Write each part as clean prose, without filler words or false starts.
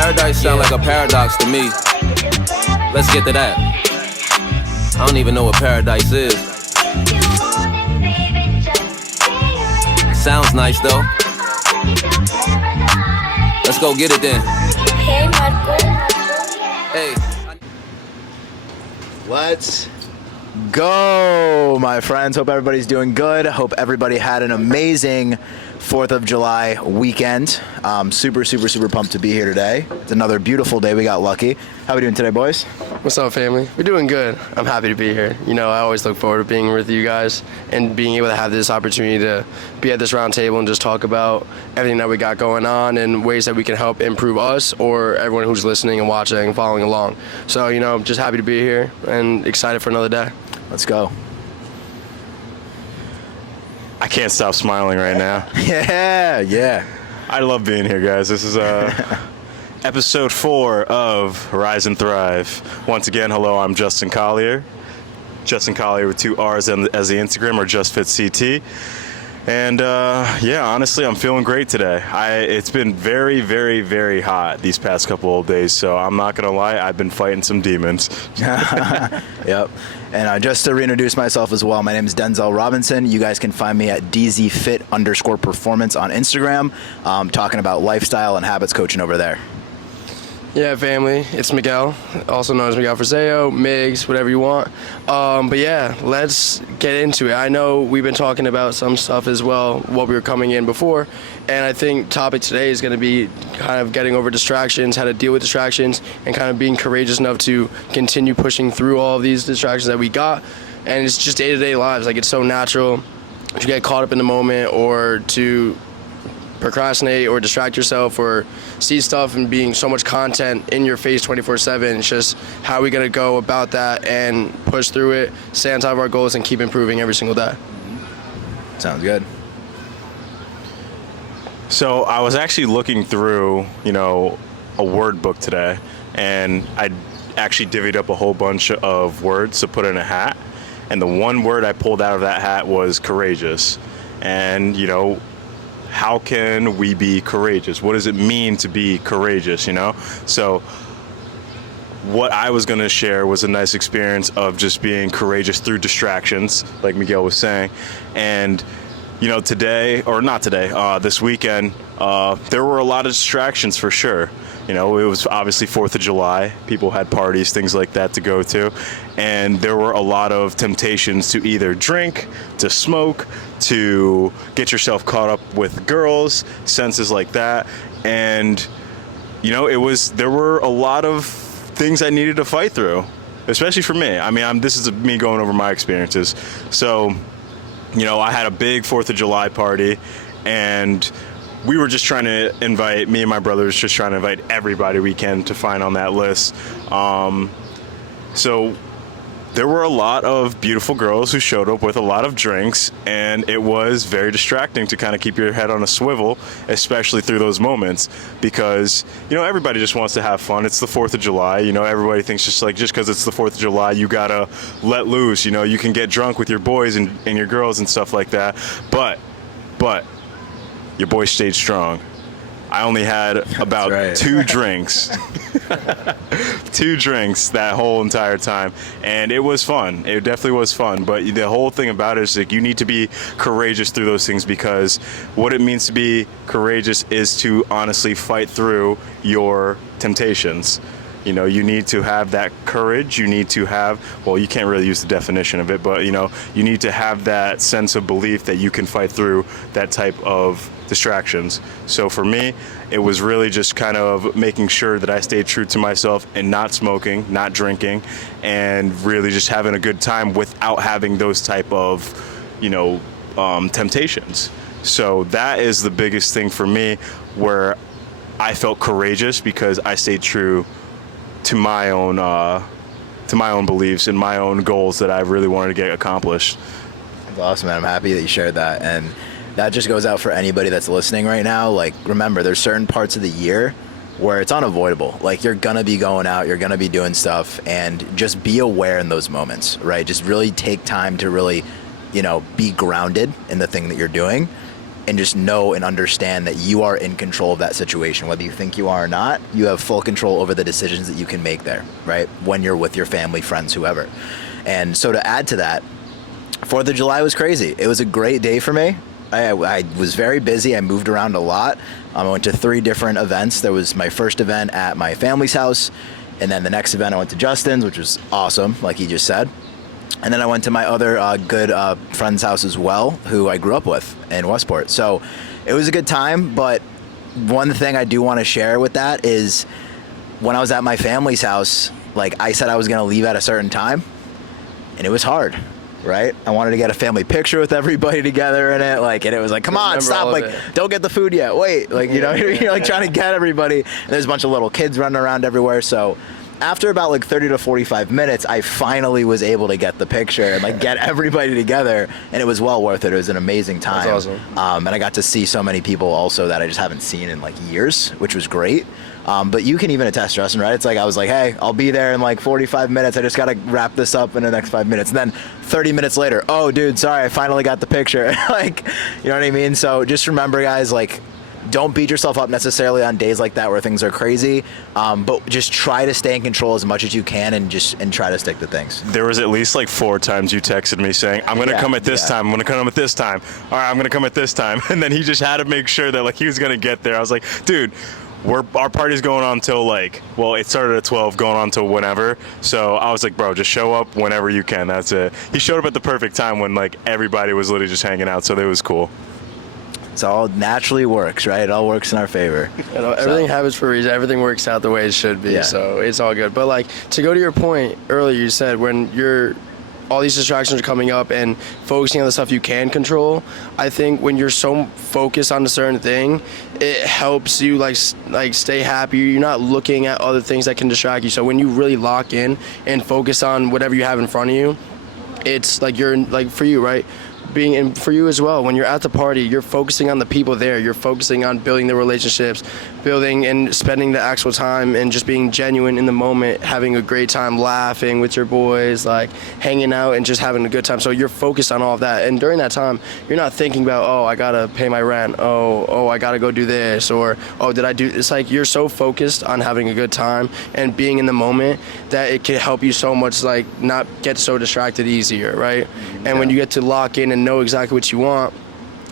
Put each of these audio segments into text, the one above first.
Paradise sound like a paradox to me. Let's get to that. I don't even know what paradise is. Sounds nice though. Let's go get it then. Hey, Marco. Hey. Let's go, my friends. Hope everybody's doing good. Hope everybody had an amazing 4th of July weekend. Super pumped to be here today. It's another beautiful day. We got lucky. How we doing today, boys? What's up, family? We're doing good. I'm happy to be here. You know, I always look forward to being with you guys and being able to have this opportunity to be at this round table and just talk about everything that we got going on and ways that we can help improve us or everyone who's listening and watching and following along. So, you know, just happy to be here and excited for another day. Let's go. I can't stop smiling right now. Yeah. I love being here, guys. This is episode 4 of Rise and Thrive. Once again, hello, I'm Justin Collier. Justin Collier with 2 R's as the Instagram, or JustFitCT. And yeah, honestly, I'm feeling great today. It's been very hot these past couple of days, so I'm not gonna lie, I've been fighting some demons. Yep. And just to reintroduce myself as well, my name is Denzel Robinson. You guys can find me at DZFit_performance on Instagram, talking about lifestyle and habits coaching over there. Yeah, family, it's Miguel, also known as Miguel Frazeo, Migs, whatever you want. But yeah, let's get into it. I know we've been talking about some stuff as well while we were coming in before, and I think topic today is going to be kind of getting over distractions, how to deal with distractions, and kind of being courageous enough to continue pushing through all of these distractions that we got. And it's just day-to-day lives. Like, it's so natural to get caught up in the moment or to procrastinate or distract yourself or see stuff and being so much content in your face 24/7. It's just how we going to go about that and push through it, stay on top of our goals, and keep improving every single day. Sounds good. So I was actually looking through, a word book today, and I actually divvied up a whole bunch of words to put in a hat. And the one word I pulled out of that hat was courageous. And, how can we be courageous? What does it mean to be courageous, So what I was going to share was a nice experience of just being courageous through distractions, like Miguel was saying. And, today, or not today, this weekend, there were a lot of distractions for sure. It was obviously 4th of July. People had parties, things like that to go to. And there were a lot of temptations to either drink, to smoke, to get yourself caught up with girls, senses like that. And, there were a lot of things I needed to fight through, especially for me. I mean, this is me going over my experiences. So, I had a big 4th of July party, and we were just trying to invite, me and my brothers just trying to invite everybody we can to find on that list. So there were a lot of beautiful girls who showed up with a lot of drinks, and it was very distracting to kind of keep your head on a swivel, especially through those moments, because, everybody just wants to have fun. It's the 4th of July. Everybody thinks just because it's the 4th of July, you gotta let loose. You can get drunk with your boys and your girls and stuff like that. But your boy stayed strong. I only had about 2 drinks. 2 drinks that whole entire time. And it was fun. It definitely was fun. But the whole thing about it is you need to be courageous through those things, because what it means to be courageous is to honestly fight through your temptations. You need to have that courage. You need to have, you can't really use the definition of it, but, you need to have that sense of belief that you can fight through that type of distractions. So for me, it was really just kind of making sure that I stayed true to myself and not smoking, not drinking, and really just having a good time without having those type of, temptations. So that is the biggest thing for me, where I felt courageous because I stayed true to my own beliefs and my own goals that I really wanted to get accomplished. That's awesome, man. I'm happy that you shared that. And that just goes out for anybody that's listening right now. Like, remember, there's certain parts of the year where it's unavoidable. Like, you're gonna be going out, you're gonna be doing stuff, and just be aware in those moments, right? Just really take time to really, be grounded in the thing that you're doing. and just know and understand that you are in control of that situation. Whether you think you are or not, you have full control over the decisions that you can make there, right? When you're with your family, friends, whoever. And so to add to that, 4th of July was crazy. It was a great day for me. I was very busy. I moved around a lot. I went to 3 different events. There was my first event at my family's house, and then the next event I went to Justin's, which was awesome, like he just said. And then I went to my other good friend's house as well, who I grew up with in Westport. So it was a good time, but one thing I do want to share with that is when I was at my family's house, like I said I was going to leave at a certain time, and it was hard, right? I wanted to get a family picture with everybody together in it, like, and it was like, come on, stop, like, don't get the food yet, wait, like, you know, you're like trying to get everybody, and there's a bunch of little kids running around everywhere, so after about like 30 to 45 minutes, I finally was able to get the picture and like get everybody together, and it was well worth it. It was an amazing time. That's awesome. And I got to see so many people also that I just haven't seen in like years, which was great. But you can even attest, Justin, right? It's like I was like, hey, I'll be there in like 45 minutes. I just got to wrap this up in the next 5 minutes. And then 30 minutes later, oh, dude, sorry, I finally got the picture. Like, you know what I mean? So just remember, guys, like, don't beat yourself up necessarily on days like that where things are crazy, but just try to stay in control as much as you can and try to stick to things. There was at least like 4 times you texted me saying, I'm going to come at this time. I'm going to come at this time. All right, I'm going to come at this time. And then he just had to make sure that like he was going to get there. I was like, dude, our party's going on till like, well, it started at 12, going on till whenever. So I was like, bro, just show up whenever you can. That's it. He showed up at the perfect time when like everybody was literally just hanging out. So it was cool. It all naturally works, right? It all works in our favor. You know, everything happens for a reason. Everything works out the way it should be. Yeah. So it's all good. But like, to go to your point earlier, you said when all these distractions are coming up and focusing on the stuff you can control, I think when you're so focused on a certain thing, it helps you like stay happy. You're not looking at other things that can distract you. So when you really lock in and focus on whatever you have in front of you, it's like you're like, for you, right? Being in for you as well, when you're at the party, you're focusing on the people there, you're focusing on building the relationships, building and spending the actual time and just being genuine in the moment, having a great time, laughing with your boys, like hanging out and just having a good time. So you're focused on all of that, and during that time you're not thinking about, oh, I gotta pay my rent, oh, I gotta go do this, or oh, did I do, it's like you're so focused on having a good time and being in the moment that it can help you so much, like not get so distracted easier, right? And when you get to lock in and know exactly what you want,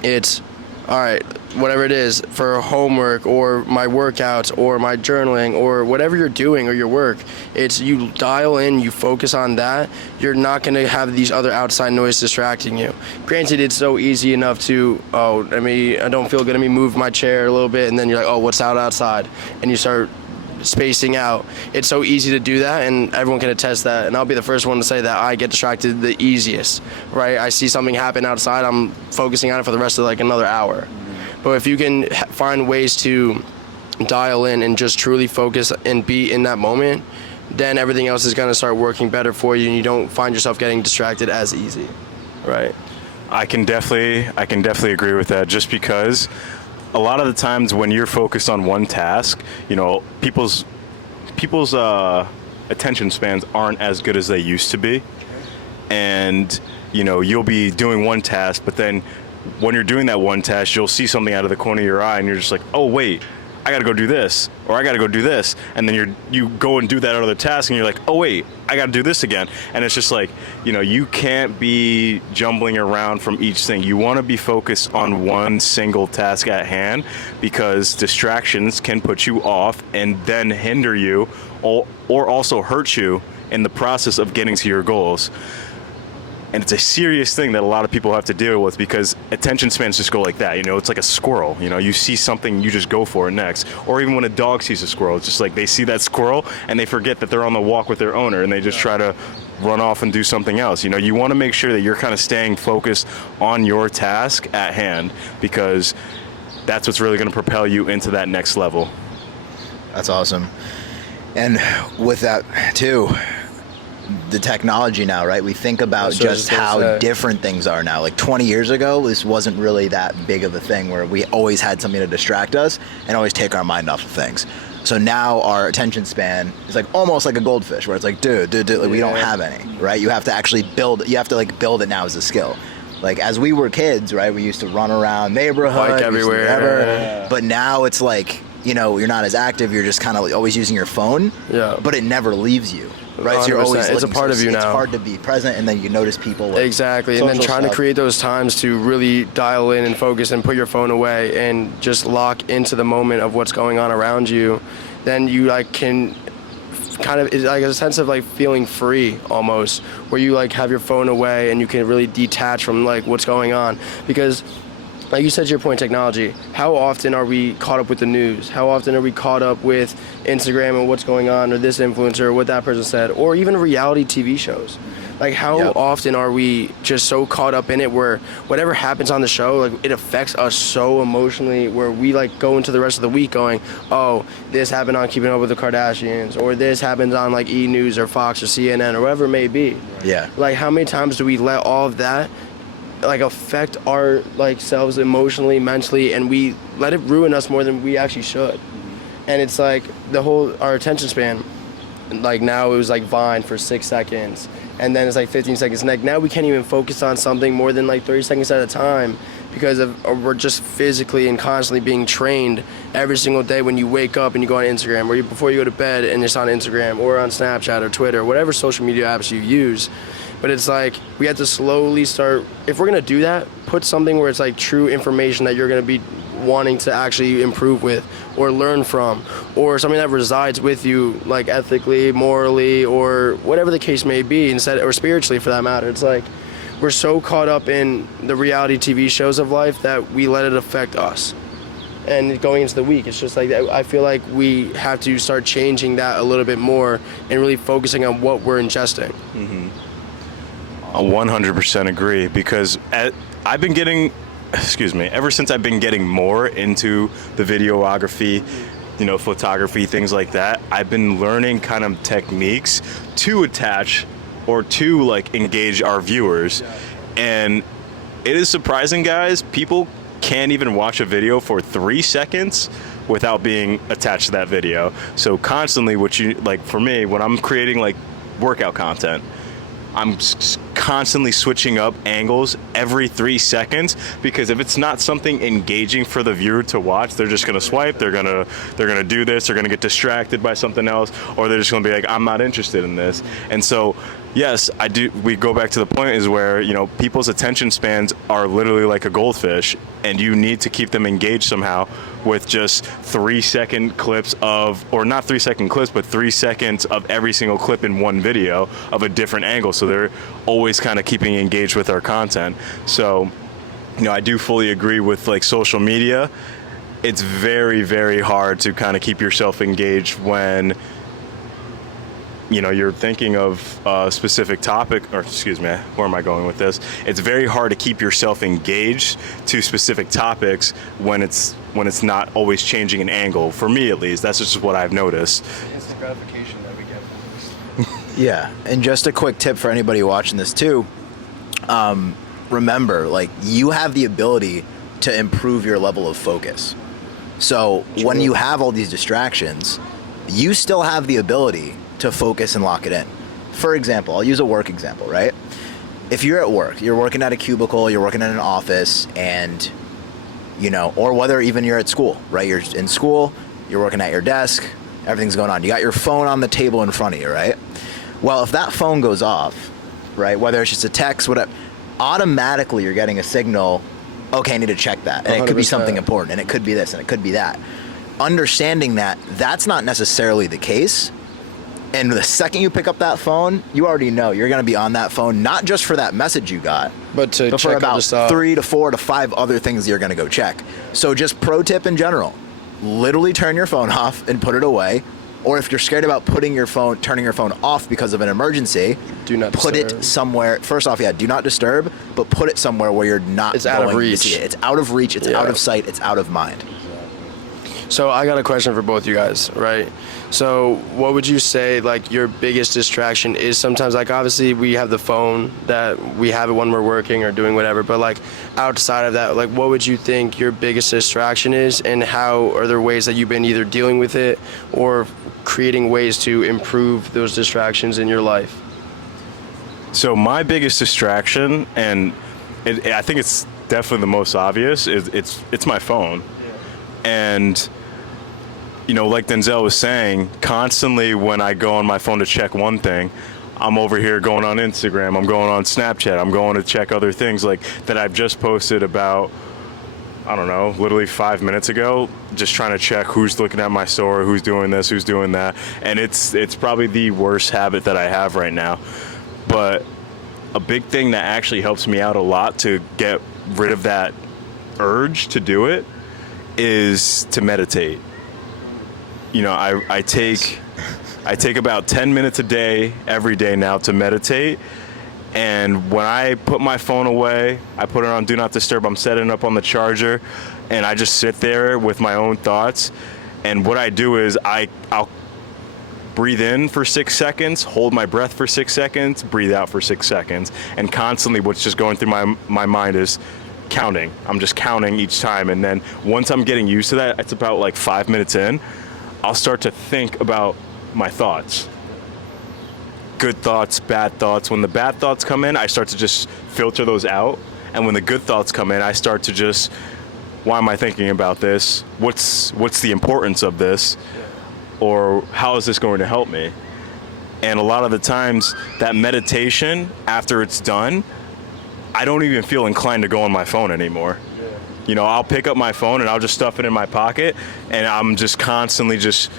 it's all right, whatever it is for homework or my workouts or my journaling or whatever you're doing or your work, it's you dial in, you focus on that. You're not going to have these other outside noise distracting you. Granted, it's so easy enough to, I don't feel good, let me move my chair a little bit, and then you're like, oh, what's outside? And you start spacing out. It's so easy to do that, and everyone can attest that, and I'll be the first one to say that I get distracted the easiest, right? I see something happen outside, I'm focusing on it for the rest of like another hour. But if you can find ways to dial in and just truly focus and be in that moment, then everything else is going to start working better for you, and you don't find yourself getting distracted as easy, right? I can definitely agree with that, just because a lot of the times when you're focused on one task, you know, people's attention spans aren't as good as they used to be. And, you know, you'll be doing one task, but then when you're doing that one task, you'll see something out of the corner of your eye and you're just like, oh, wait, I got to go do this, or I got to go do this. And then you go and do that other task and you're like, oh, wait, I got to do this again. And it's just like, you know, you can't be jumbling around from each thing. You want to be focused on one single task at hand, because distractions can put you off and then hinder you or also hurt you in the process of getting to your goals. And it's a serious thing that a lot of people have to deal with, because attention spans just go like that. You know, it's like a squirrel. You know, you see something, you just go for it next. Or even when a dog sees a squirrel, it's just like they see that squirrel and they forget that they're on the walk with their owner, and they just try to run off and do something else. You know, you want to make sure that you're kind of staying focused on your task at hand, because that's what's really going to propel you into that next level. That's awesome. And with that too, the technology now, right? We think about just how different things are now. Like 20 years ago, this wasn't really that big of a thing, where we always had something to distract us and always take our mind off of things. So now our attention span is like almost like a goldfish, where it's like, dude, we don't have any, right? You have to actually build it now as a skill. Like as we were kids, right? We used to run around neighborhood, Bike everywhere. whatever. But now it's like, you know, you're not as active. You're just kind of always using your phone. Yeah. But it never leaves you, right? So you're 100%. always It's a looking, part of you it's now. hard to be present, and then you notice people. Like Exactly, and then social trying to stuff. create those times to really dial in and focus and put your phone away and just lock into the moment of what's going on around you, then you like can kind of, it's like a sense of like feeling free almost, where you like have your phone away and you can really detach from like what's going on. Because like you said to your point, technology, how often are we caught up with the news? How often are we caught up with Instagram and what's going on, or this influencer, or what that person said, or even reality TV shows? Like how Yep. often are we just so caught up in it where whatever happens on the show, like it affects us so emotionally, where we like go into the rest of the week going, oh, this happened on Keeping Up with the Kardashians, or this happens on like E! News or Fox or CNN or whatever it may be. Yeah. Like how many times do we let all of that like affect our like selves emotionally, mentally, and we let it ruin us more than we actually should? And it's like our attention span, like now it was like Vine for 6 seconds, and then it's like 15 seconds. And like now we can't even focus on something more than like 30 seconds at a time because we're just physically and constantly being trained every single day when you wake up and you go on Instagram, or before you go to bed and it's on Instagram or on Snapchat or Twitter, whatever social media apps you use. But it's like we have to slowly start, if we're gonna do that, put something where it's like true information that you're gonna be wanting to actually improve with or learn from, or something that resides with you like ethically, morally, or whatever the case may be, instead, or spiritually for that matter. It's like we're so caught up in the reality TV shows of life that we let it affect us. And going into the week, it's just like I feel like we have to start changing that a little bit more and really focusing on what we're ingesting. I 100% agree, because I've been getting, ever since I've been getting more into the videography, you know, photography, things like that, I've been learning kind of techniques to attach or to like engage our viewers. And it is surprising, guys, people can't even watch a video for 3 seconds without being attached to that video. So constantly, like for me, when I'm creating like workout content, I'm constantly switching up angles every 3 seconds, because if it's not something engaging for the viewer to watch, they're just gonna swipe, they're gonna do this, they're gonna get distracted by something else, or they're just gonna be like, I'm not interested in this. And so yes, we go back to the point is where, you know, people's attention spans are literally like a goldfish, and you need to keep them engaged somehow with just 3 second clips of, or not 3 second clips, but 3 seconds of every single clip in one video of a different angle. So they're always kind of keeping engaged with our content. So, you know, I do fully agree with like social media. It's very, very hard to kind of keep yourself engaged when, you know, you're thinking of a specific topic, or excuse me, where am I going with this? It's very hard to keep yourself engaged to specific topics when it's not always changing an angle. For me, at least, that's just what I've noticed. Instant gratification that we get from this. Yeah, and just a quick tip for anybody watching this too. Remember, like, you have the ability to improve your level of focus. So when you have all these distractions, you still have the ability to focus and lock it in. For example, I'll use a work example, right? If you're at work, you're working at a cubicle, you're working in an office, and, you know, or whether even you're at school, right? You're in school, you're working at your desk, everything's going on. You got your phone on the table in front of you, right? Well, if that phone goes off, right, whether it's just a text, whatever, automatically you're getting a signal, okay, I need to check that. And it could be 100%. something important, and it could be this, and it could be that. Understanding that that's not necessarily the case, and the second you pick up that phone, you already know you're going to be on that phone, not just for that message you got, But to but for check about other stuff. 3 to 4 to 5 other things you're going to go check. So just pro tip in general, literally turn your phone off and put it away. Or if you're scared about turning your phone off because of an emergency, Do not put disturb. it somewhere. First off, yeah, do not disturb, but put it somewhere where you're not It's out of going to reach. see it. It's out of reach, it's Yeah. out of sight, it's out of mind. So I got a question for both you guys, right? So what would you say like your biggest distraction is? Sometimes, like, obviously we have the phone that we have it when we're working or doing whatever, but like outside of that, like what would you think your biggest distraction is, and how are there ways that you've been either dealing with it or creating ways to improve those distractions in your life? So my biggest distraction, and I think it's definitely the most obvious. It's my phone, and like Denzel was saying, constantly when I go on my phone to check one thing, I'm over here going on Instagram, I'm going on Snapchat, I'm going to check other things like that I've just posted about, I don't know, literally 5 minutes ago, just trying to check who's looking at my story, who's doing this, who's doing that. And it's probably the worst habit that I have right now. But a big thing that actually helps me out a lot to get rid of that urge to do it is to meditate. I take about 10 minutes a day, every day now, to meditate. And when I put my phone away, I put it on Do Not Disturb, I'm setting it up on the charger, and I just sit there with my own thoughts. And what I do is I'll breathe in for 6 seconds, hold my breath for 6 seconds, breathe out for 6 seconds. And constantly what's just going through my mind is counting. I'm just counting each time. And then once I'm getting used to that, it's about like 5 minutes in, I'll start to think about my thoughts. Good thoughts, bad thoughts. When the bad thoughts come in, I start to just filter those out. And when the good thoughts come in, I start to just, why am I thinking about this? What's the importance of this? Or how is this going to help me? And a lot of the times, that meditation, after it's done, I don't even feel inclined to go on my phone anymore. I'll pick up my phone and I'll just stuff it in my pocket, and I'm just constantly just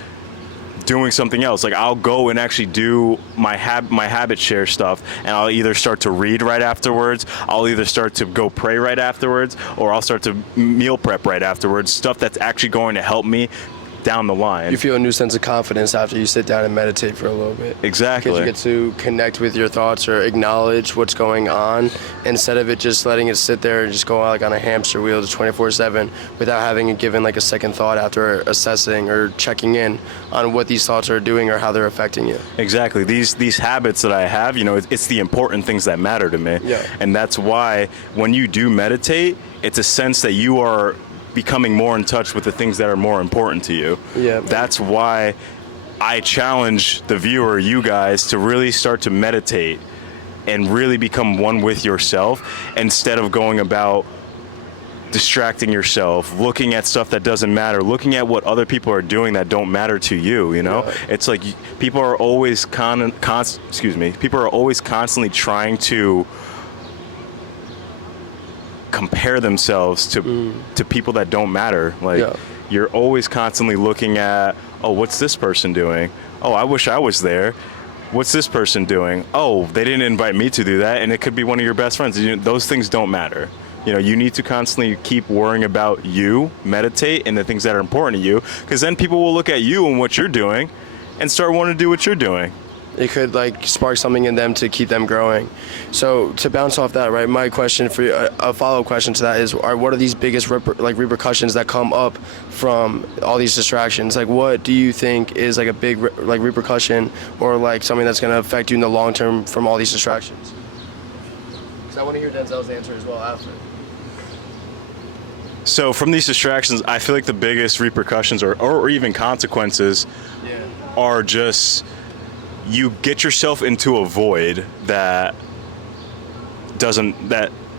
doing something else. Like I'll go and actually do my habit share stuff, and I'll either start to read right afterwards, I'll either start to go pray right afterwards, or I'll start to meal prep right afterwards, stuff that's actually going to help me down the line. You feel a new sense of confidence after you sit down and meditate for a little bit. Exactly. Because you get to connect with your thoughts or acknowledge what's going on, instead of it just letting it sit there and just go like on a hamster wheel just 24/7 without having it given like a second thought after assessing or checking in on what these thoughts are doing or how they're affecting you. Exactly. These habits that I have, it's the important things that matter to me. Yeah. And that's why when you do meditate, it's a sense that you are becoming more in touch with the things that are more important to you. Yeah. That's why I challenge the viewer, you guys, to really start to meditate and really become one with yourself, instead of going about distracting yourself, looking at stuff that doesn't matter, looking at what other people are doing that don't matter to you. Yeah. It's like people are always people are always constantly trying to compare themselves to people that don't matter. You're always constantly looking at, oh, what's this person doing? Oh, I wish I was there. What's this person doing? Oh, they didn't invite me to do that, and it could be one of your best friends. Those things don't matter. You need to constantly keep worrying about you, meditate, and the things that are important to you, because then people will look at you and what you're doing and start wanting to do what you're doing. It could spark something in them to keep them growing. So to bounce off that, right, my question for you, a follow-up question to that is, what are these biggest repercussions that come up from all these distractions? What do you think is a big repercussion, or something that's going to affect you in the long term from all these distractions? Because I want to hear Denzel's answer as well after. So from these distractions, I feel like the biggest repercussions or even consequences are just, you get yourself into a void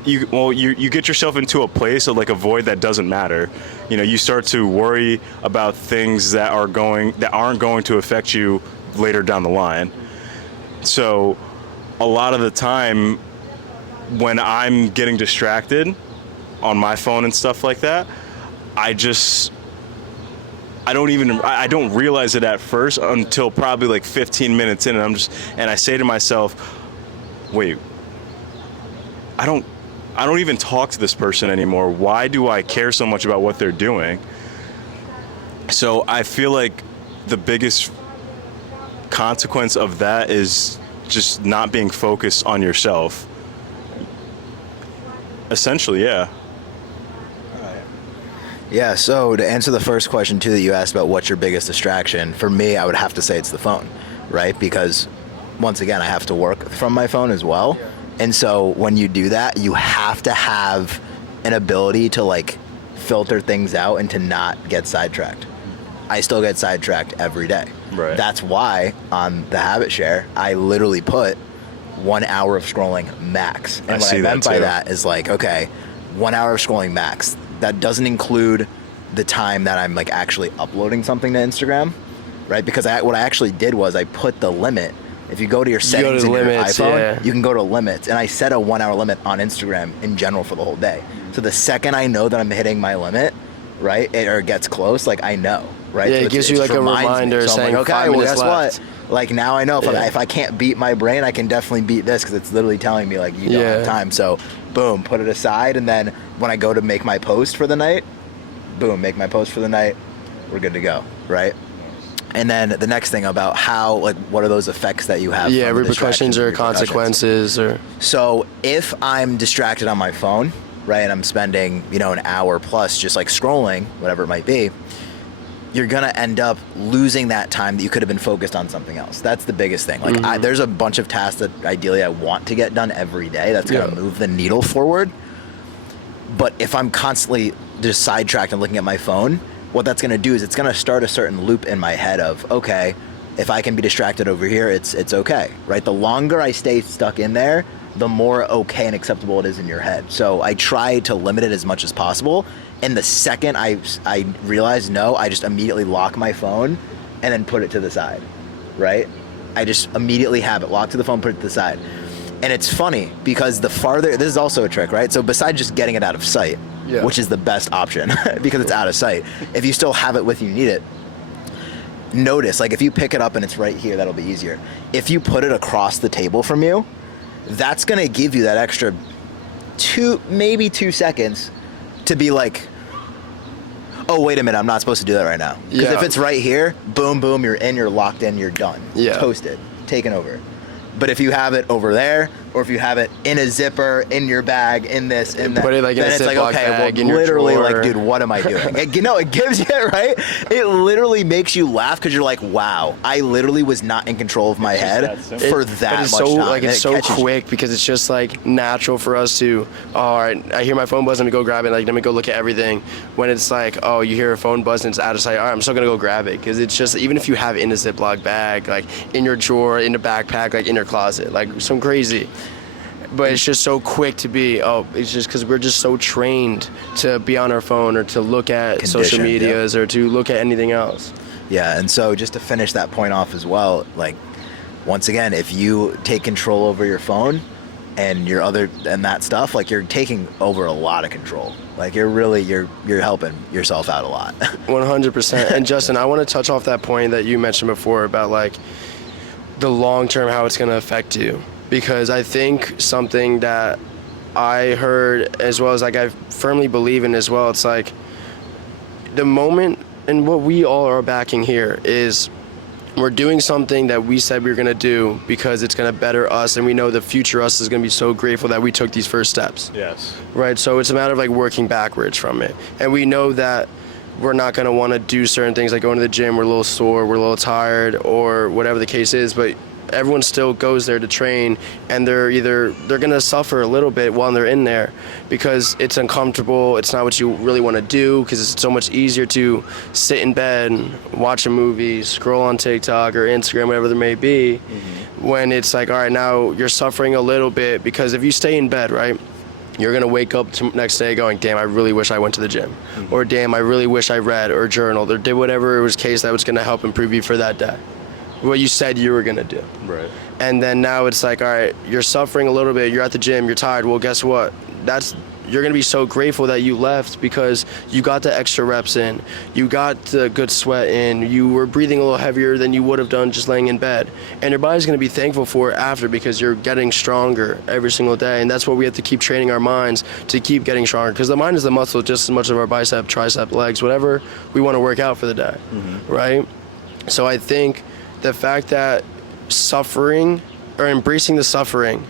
you get yourself into a place of a void that doesn't matter. You start to worry about things that aren't going to affect you later down the line. So a lot of the time when I'm getting distracted on my phone and stuff like that, I don't realize it at first until probably 15 minutes in, and I say to myself, wait, I don't even talk to this person anymore. Why do I care so much about what they're doing? So I feel like the biggest consequence of that is just not being focused on yourself. Essentially, yeah. Yeah, so to answer the first question, too, that you asked about what's your biggest distraction, for me, I would have to say it's the phone, right? Because, once again, I have to work from my phone as well. And so when you do that, you have to have an ability to, filter things out and to not get sidetracked. I still get sidetracked every day. Right. That's why on the habit share, I literally put 1 hour of scrolling max. And I what see I that meant by too. that is like, okay, 1 hour of scrolling max. That doesn't include the time that I'm like actually uploading something to Instagram, right? Because what I actually did was I put the limit. If you go to your settings in limits, your iPhone, yeah. you can go to limits, and I set a 1 hour limit on Instagram in general for the whole day. So the second I know that I'm hitting my limit, right, or it gets close, like I know, right? Yeah, So it gives you just like a reminds me. reminder So I'm saying like, 5 okay, well, minutes guess left. what? Like now I know if I can't beat my brain, I can definitely beat this because it's literally telling me like you don't have time. So boom, put it aside, and then when I go to make my post for the night, boom, make my post for the night. We're good to go, right? And then the next thing about how, like, what are those effects that you have? Yeah, from the repercussions distractions or and repercussions? consequences or. So if I'm distracted on my phone, right, and I'm spending, an hour plus just like scrolling, whatever it might be, you're gonna end up losing that time that you could have been focused on something else. That's the biggest thing. Like, there's a bunch of tasks that ideally I want to get done every day. That's gonna move the needle forward. But if I'm constantly just sidetracked and looking at my phone, what that's going to do is it's going to start a certain loop in my head of, okay, if I can be distracted over here, it's okay, right? The longer I stay stuck in there, the more okay and acceptable it is in your head. So I try to limit it as much as possible. And the second I realize no, I just immediately lock my phone and then put it to the side, right? I just immediately have it locked to the phone, put it to the side. And it's funny because this is also a trick, right? So besides just getting it out of sight, which is the best option because it's out of sight, if you still have it with you, need it, notice, like if you pick it up and it's right here, that'll be easier. If you put it across the table from you, that's gonna give you that extra 2 seconds to be like, oh, wait a minute, I'm not supposed to do that right now. Because if it's right here, boom, boom, you're in, you're locked in, you're done. Toasted, taken over. But if you have it over there, or if you have it in a zipper, in your bag, in this, in that, Put it like in then a it's like, Ziploc okay, bag well, in your literally, drawer. like, dude, what am I doing? It gives you it, right? It literally makes you laugh because you're like, wow, I literally was not in control of my head for that But it's much so time. like And it's it so catches you. quick because it's just like natural for us to, all right, I hear my phone buzz, let me go grab it, like let me go look at everything. When it's like, oh, you hear a phone buzz and it's out of sight, all right, I'm still gonna go grab it because it's just, even if you have it in a Ziploc bag, like in your drawer, in a backpack, like in your closet, like some crazy. But it's just so quick to be, it's just because we're just so trained to be on our phone or to look at social Conditioned, medias or to look at anything else. Yeah, and so just to finish that point off as well, like, once again, if you take control over your phone and that stuff, like, you're taking over a lot of control. Like, you're helping yourself out a lot. 100%. And Justin, I want to touch off that point that you mentioned before about like the long term, how it's going to affect you. Because I think something that I heard as well as like I firmly believe in as well, it's like the moment and what we all are backing here is we're doing something that we said we were going to do because it's going to better us, and we know the future us is going to be so grateful that we took these first steps. Yes. Right? So it's a matter of like working backwards from it. And we know that we're not going to want to do certain things like going to the gym, we're a little sore, we're a little tired, or whatever the case is, but everyone still goes there to train, and they're going to suffer a little bit while they're in there because it's uncomfortable, it's not what you really want to do, because it's so much easier to sit in bed and watch a movie, scroll on TikTok or Instagram, whatever there may be, when it's like, all right, now you're suffering a little bit, because if you stay in bed, right, you're going to wake up the next day going, damn, I really wish I went to the gym. Or damn, I really wish I read or journaled or did whatever it was case that was going to help improve you for that day. What you said you were going to do. Right. And then now it's like, all right, you're suffering a little bit, you're at the gym, you're tired. Well, guess what? You're going to be so grateful that you left because you got the extra reps in, you got the good sweat in, you were breathing a little heavier than you would have done just laying in bed. And your body's going to be thankful for it after because you're getting stronger every single day. And that's what we have to keep training our minds to keep getting stronger, because the mind is the muscle just as much of our bicep, tricep, legs, whatever we want to work out for the day, right? So I think the fact that suffering or embracing the suffering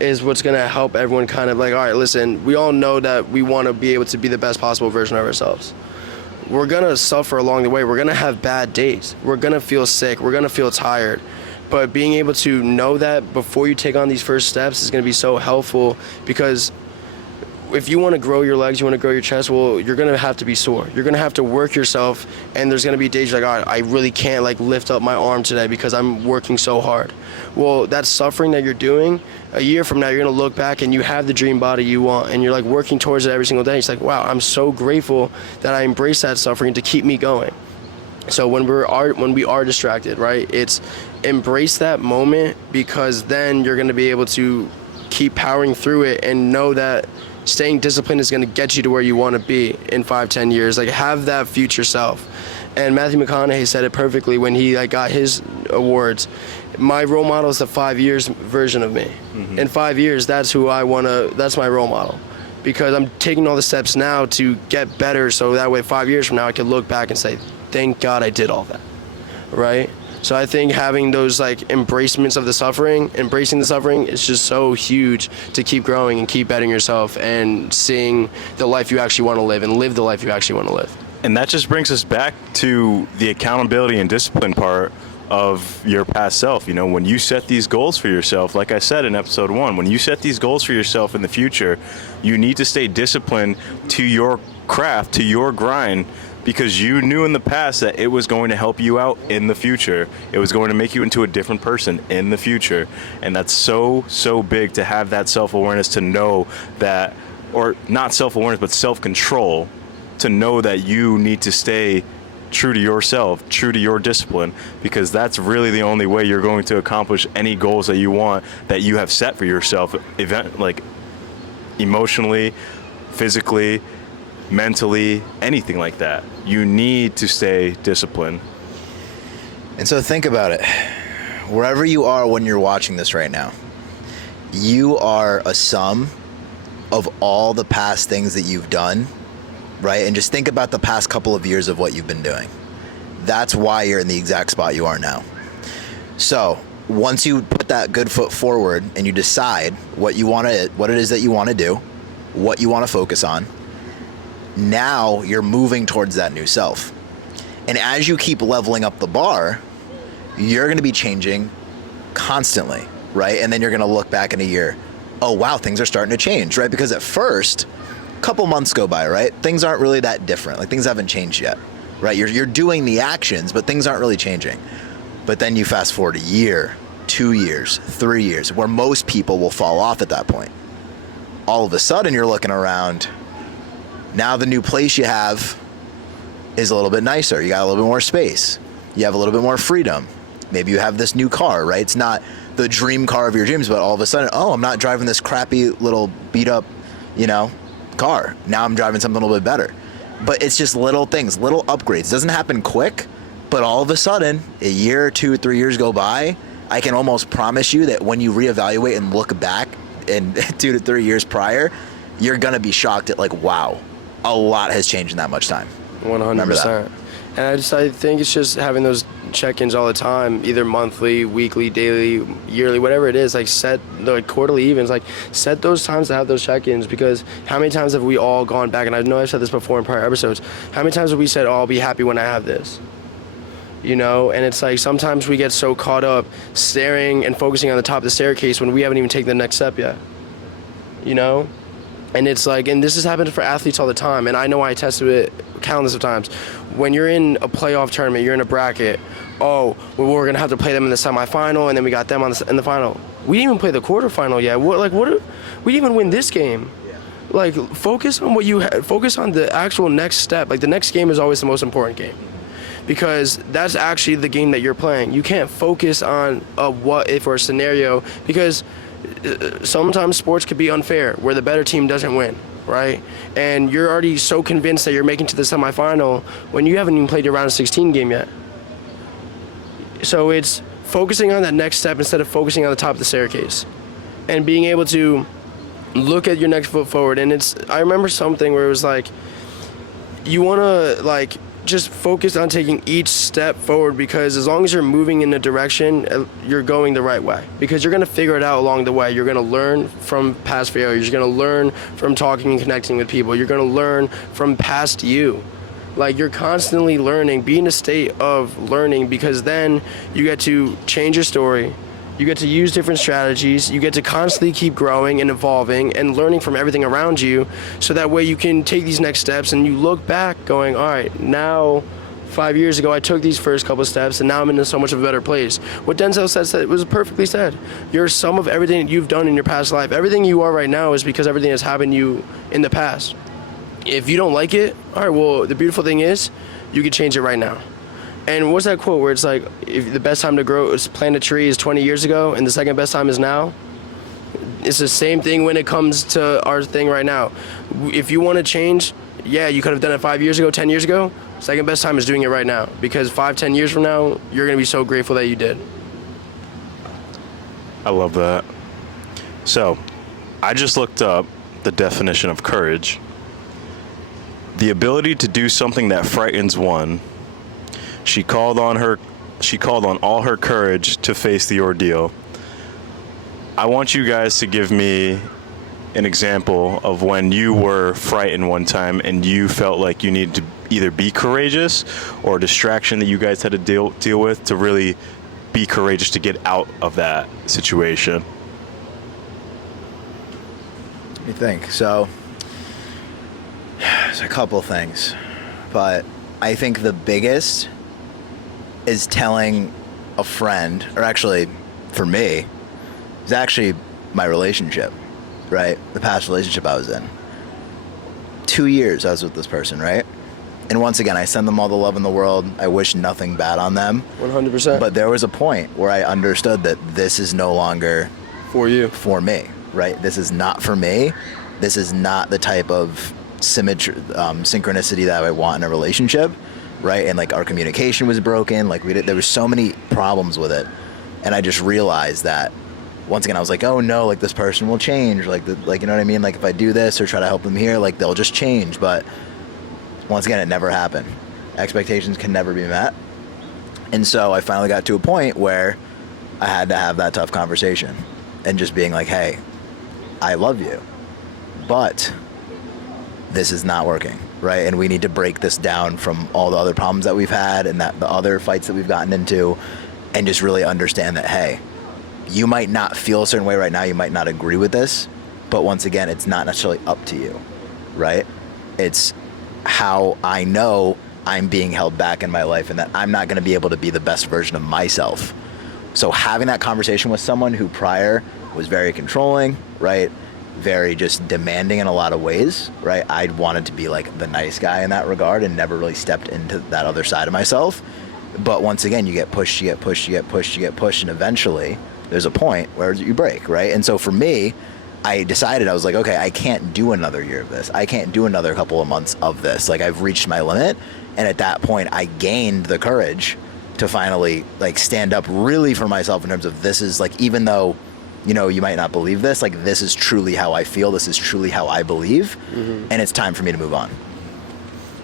is what's going to help everyone kind of like, all right, listen, we all know that we want to be able to be the best possible version of ourselves. We're going to suffer along the way. We're going to have bad days. We're going to feel sick. We're going to feel tired. But being able to know that before you take on these first steps is going to be so helpful, because if you want to grow your legs, you want to grow your chest, well, you're going to have to be sore. You're going to have to work yourself, and there's going to be days you're like, I really can't like lift up my arm today because I'm working so hard. Well, that suffering that you're doing, a year from now, you're going to look back and you have the dream body you want, and you're like working towards it every single day. It's like, wow, I'm so grateful that I embrace that suffering to keep me going. So when we are distracted, right, it's embrace that moment, because then you're going to be able to keep powering through it and know that staying disciplined is going to get you to where you want to be in 5-10 years. Like, have that future self. And Matthew McConaughey said it perfectly when he like got his awards. My role model is the 5 years version of me. Mm-hmm. In 5 years, that's my role model, because I'm taking all the steps now to get better, so that way 5 years from now I can look back and say, thank God I did all that, right? So I think having those like embracing the suffering is just so huge to keep growing and keep bettering yourself and seeing the life you actually want to live and live the life you actually want to live. And that just brings us back to the accountability and discipline part of your past self. You know, when you set these goals for yourself, like I said in episode 1, when you set these goals for yourself in the future, you need to stay disciplined to your craft, to your grind, because you knew in the past that it was going to help you out in the future. It was going to make you into a different person in the future. And that's so, so big to have that self-awareness, to know that, or not self-awareness, but self-control, to know that you need to stay true to yourself, true to your discipline, because that's really the only way you're going to accomplish any goals that you want, that you have set for yourself, like emotionally, physically, mentally, anything like that. You need to stay disciplined. And so think about it. Wherever you are when you're watching this right now, you are a sum of all the past things that you've done, right? And just think about the past couple of years of what you've been doing. That's why you're in the exact spot you are now. So once you put that good foot forward and you decide what it is that you want to do, what you want to focus on, now you're moving towards that new self. And as you keep leveling up the bar, you're going to be changing constantly, right? And then you're going to look back in a year, oh wow, things are starting to change, right? Because at first, a couple months go by, right? Things aren't really that different. Like, things haven't changed yet, right? You're doing the actions, but things aren't really changing. But then you fast forward a year, 2 years, 3 years, where most people will fall off at that point. All of a sudden, you're looking around. Now the new place you have is a little bit nicer. You got a little bit more space. You have a little bit more freedom. Maybe you have this new car, right? It's not the dream car of your dreams, but all of a sudden, oh, I'm not driving this crappy little beat up, car. Now I'm driving something a little bit better. But it's just little things, little upgrades. It doesn't happen quick, but all of a sudden, a year, 2, 3 years go by. I can almost promise you that when you reevaluate and look back in 2 to 3 years prior, you're going to be shocked at like, wow, a lot has changed in that much time. 100%. And I think it's just having those check-ins all the time, either monthly, weekly, daily, yearly, whatever it is, like set, like quarterly evens, like set those times to have those check-ins, because how many times have we all gone back, and I know I've said this before in prior episodes, how many times have we said, oh, I'll be happy when I have this? And it's like sometimes we get so caught up staring and focusing on the top of the staircase when we haven't even taken the next step yet, And it's like, and this has happened for athletes all the time, and I know I tested it countless of times. When you're in a playoff tournament, you're in a bracket, oh, well, we're going to have to play them in the semifinal, and then we got them in the final. We didn't even play the quarterfinal yet. We didn't even win this game. Like, focus on focus on the actual next step. Like, the next game is always the most important game, because that's actually the game that you're playing. You can't focus on a what if or a scenario, because sometimes sports could be unfair where the better team doesn't win, right? And you're already so convinced that you're making to the semifinal when you haven't even played your round of 16 game yet. So it's focusing on that next step instead of focusing on the top of the staircase, and being able to look at your next foot forward. And I remember something where it was like, you want to just focus on taking each step forward, because as long as you're moving in a direction, you're going the right way, because you're going to figure it out along the way. You're going to learn from past failures. You're going to learn from talking and connecting with people. You're going to learn from past you. Like, you're constantly learning. Be in a state of learning, because then you get to change your story, You get to use different strategies. You get to constantly keep growing and evolving and learning from everything around you, so that way you can take these next steps and you look back going, all right, now 5 years ago I took these first couple steps and now I'm in so much of a better place. What Denzel said it was perfectly said. You're a sum of everything that you've done in your past life. Everything you are right now is because everything has happened to you in the past. If you don't like it, all right, well, the beautiful thing is you can change it right now. And what's that quote where it's like, if the best time to plant a tree is 20 years ago and the second best time is now? It's the same thing when it comes to our thing right now. If you want to change, yeah, you could have done it 5 years ago, 10 years ago. Second best time is doing it right now, because 5-10 years from now, you're going to be so grateful that you did. I love that. So, I just looked up the definition of courage. The ability to do something that frightens one. She called on all her courage to face the ordeal. I want you guys to give me an example of when you were frightened one time and you felt like you needed to either be courageous or a distraction that you guys had to deal with to really be courageous to get out of that situation. What do you think? So, there's a couple things, but I think the biggest is telling a friend, or actually, for me, is actually my relationship, right? The past relationship I was in. 2 years I was with this person, right? And once again, I send them all the love in the world. I wish nothing bad on them. 100%. But there was a point where I understood that this is no longer for you, for me, right? This is not for me. This is not the type of synchronicity that I want in a relationship, right? And like our communication was broken. Like there was so many problems with it, and I just realized that. Once again, I was like, oh no, like this person will change. Like you know what I mean? Like if I do this or try to help them here, like they'll just change. But once again, it never happened. Expectations can never be met. And so I finally got to a point where I had to have that tough conversation and just being like, hey, I love you, but this is not working, right? And we need to break this down from all the other problems that we've had and that the other fights that we've gotten into, and just really understand that, hey, you might not feel a certain way right now, you might not agree with this, but once again, it's not necessarily up to you, right? It's how I know I'm being held back in my life and that I'm not going to be able to be the best version of myself. So having that conversation with someone who prior was very controlling, right? Very just demanding in a lot of ways, right? I wanted to be like the nice guy in that regard and never really stepped into that other side of myself. But once again, you get pushed, and eventually there's a point where you break, right? And so for me, I decided, I was like, okay, I can't do another year of this. I can't do another couple of months of this. Like I've reached my limit. And at that point, I gained the courage to finally like stand up really for myself in terms of this is like, even though, you know, you might not believe this, like this is truly how I feel. This is truly how I believe. Mm-hmm. And it's time for me to move on.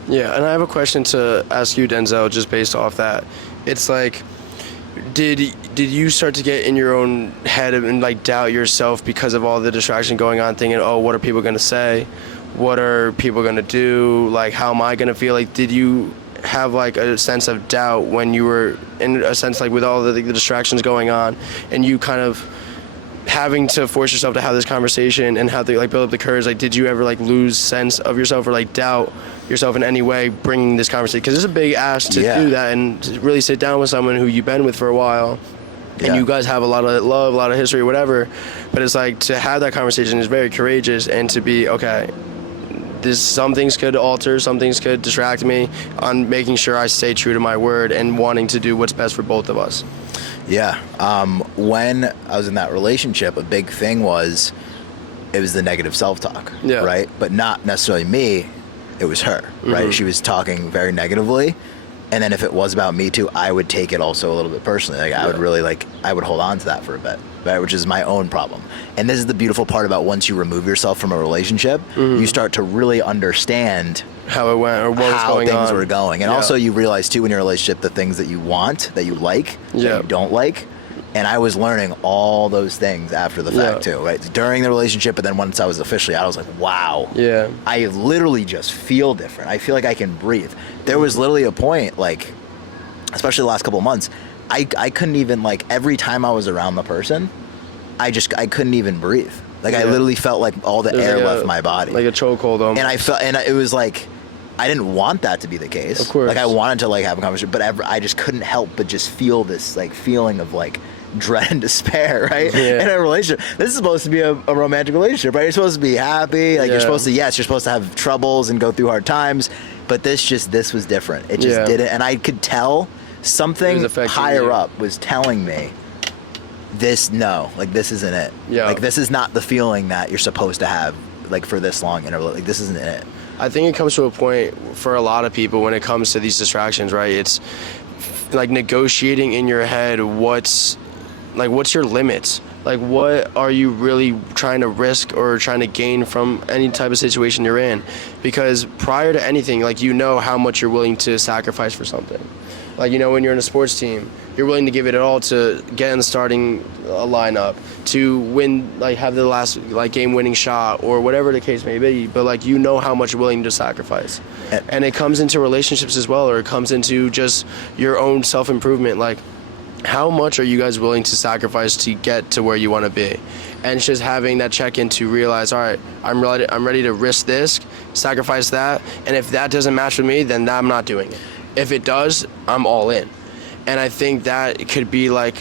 Yeah, and I have a question to ask you, Denzel, just based off that. It's like, did you start to get in your own head and like doubt yourself because of all the distraction going on, thinking, oh, what are people going to say? What are people going to do? Like, how am I going to feel? Like, did you have like a sense of doubt when you were in a sense like with all the distractions going on and you kind of having to force yourself to have this conversation and how to like build up the courage? Like, did you ever like lose sense of yourself or like doubt yourself in any way bringing this conversation? Because it's a big ask to do that and to really sit down with someone who you've been with for a while and you guys have a lot of love, a lot of history, whatever. But it's like to have that conversation is very courageous, and to be, okay, some things could alter, some things could distract me on making sure I stay true to my word and wanting to do what's best for both of us. Yeah. When I was in that relationship, a big thing was it was the negative self-talk, right? But not necessarily me, it was her, right? Mm-hmm. She was talking very negatively. And then if it was about me too, I would take it also a little bit personally. Like I would really I would hold on to that for a bit, right? Which is my own problem. And this is the beautiful part about once you remove yourself from a relationship, you start to really understand how it went or what was going on. How things were going. And also you realize too in your relationship the things that you want, that you like, that you don't like. And I was learning all those things after the fact too, right? During the relationship, but then once I was officially out, I was like, wow. Yeah. I literally just feel different. I feel like I can breathe. There was literally a point, like, especially the last couple of months, I couldn't even, like, every time I was around the person, I couldn't even breathe. Like, I literally felt like all the air left my body. Like a chokehold almost. And I felt, and it was like, I didn't want that to be the case. Of course. Like, I wanted to, like, have a conversation, but I just couldn't help but just feel this, like, feeling of, like, dread and despair, right? Yeah. In a relationship. This is supposed to be a romantic relationship, right? You're supposed to be happy. Like, you're supposed to, you're supposed to have troubles and go through hard times. But this was different. It just didn't. And I could tell something higher up was telling me, this isn't it. Yeah. Like, this is not the feeling that you're supposed to have, like, for this long in a relationship. Like, this isn't it. I think it comes to a point for a lot of people when it comes to these distractions, right? It's like negotiating in your head what's your limits? Like, what are you really trying to risk or trying to gain from any type of situation you're in? Because prior to anything, like, you know how much you're willing to sacrifice for something. Like, you know, when you're in a sports team, you're willing to give it all to get in the starting lineup, to win, like, have the last, like, game-winning shot or whatever the case may be. But, like, you know how much you're willing to sacrifice. And it comes into relationships as well, or it comes into just your own self-improvement. Like, how much are you guys willing to sacrifice to get to where you want to be? And it's just having that check-in to realize, all right, I'm ready to risk this, sacrifice that, and if that doesn't match with me, then I'm not doing it. If it does, I'm all in. And I think that could be like,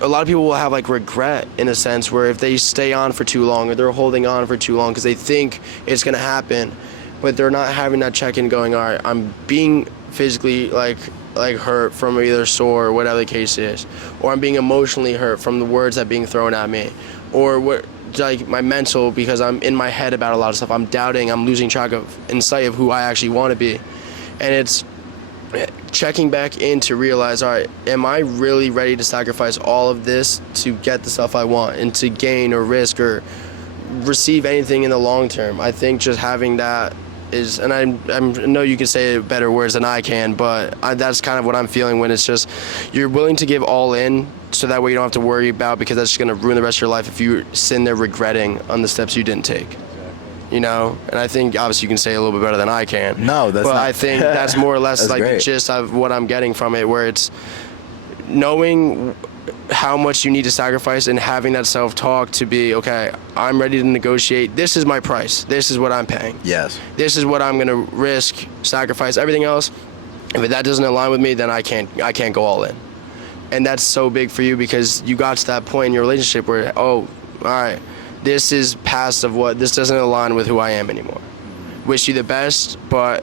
a lot of people will have like regret in a sense where if they stay on for too long or they're holding on for too long because they think it's going to happen, but they're not having that check-in going, all right, I'm being physically like hurt from either sore or whatever the case is, or I'm being emotionally hurt from the words that are being thrown at me, or what, like my mental, because I'm in my head about a lot of stuff. I'm doubting, I'm losing track of insight of who I actually want to be. And it's checking back in to realize, all right, am I really ready to sacrifice all of this to get the stuff I want and to gain or risk or receive anything in the long term? I think just having that is, and I know you can say better words than I can, but that's kind of what I'm feeling when it's just you're willing to give all in so that way you don't have to worry about, because that's just going to ruin the rest of your life if you sit there regretting on the steps you didn't take. You know, and I think obviously you can say a little bit better than I can. No, that's but not. I think that's more or less like great. the gist of what I'm getting from it, where it's knowing how much you need to sacrifice and having that self-talk to be, okay, I'm ready to negotiate. This is my price. This is what I'm paying. Yes. This is what I'm going to risk, sacrifice, everything else. If that doesn't align with me, then I can't go all in. And that's so big for you because you got to that point in your relationship where, oh, all right, this is past of what, this doesn't align with who I am anymore. Wish you the best, but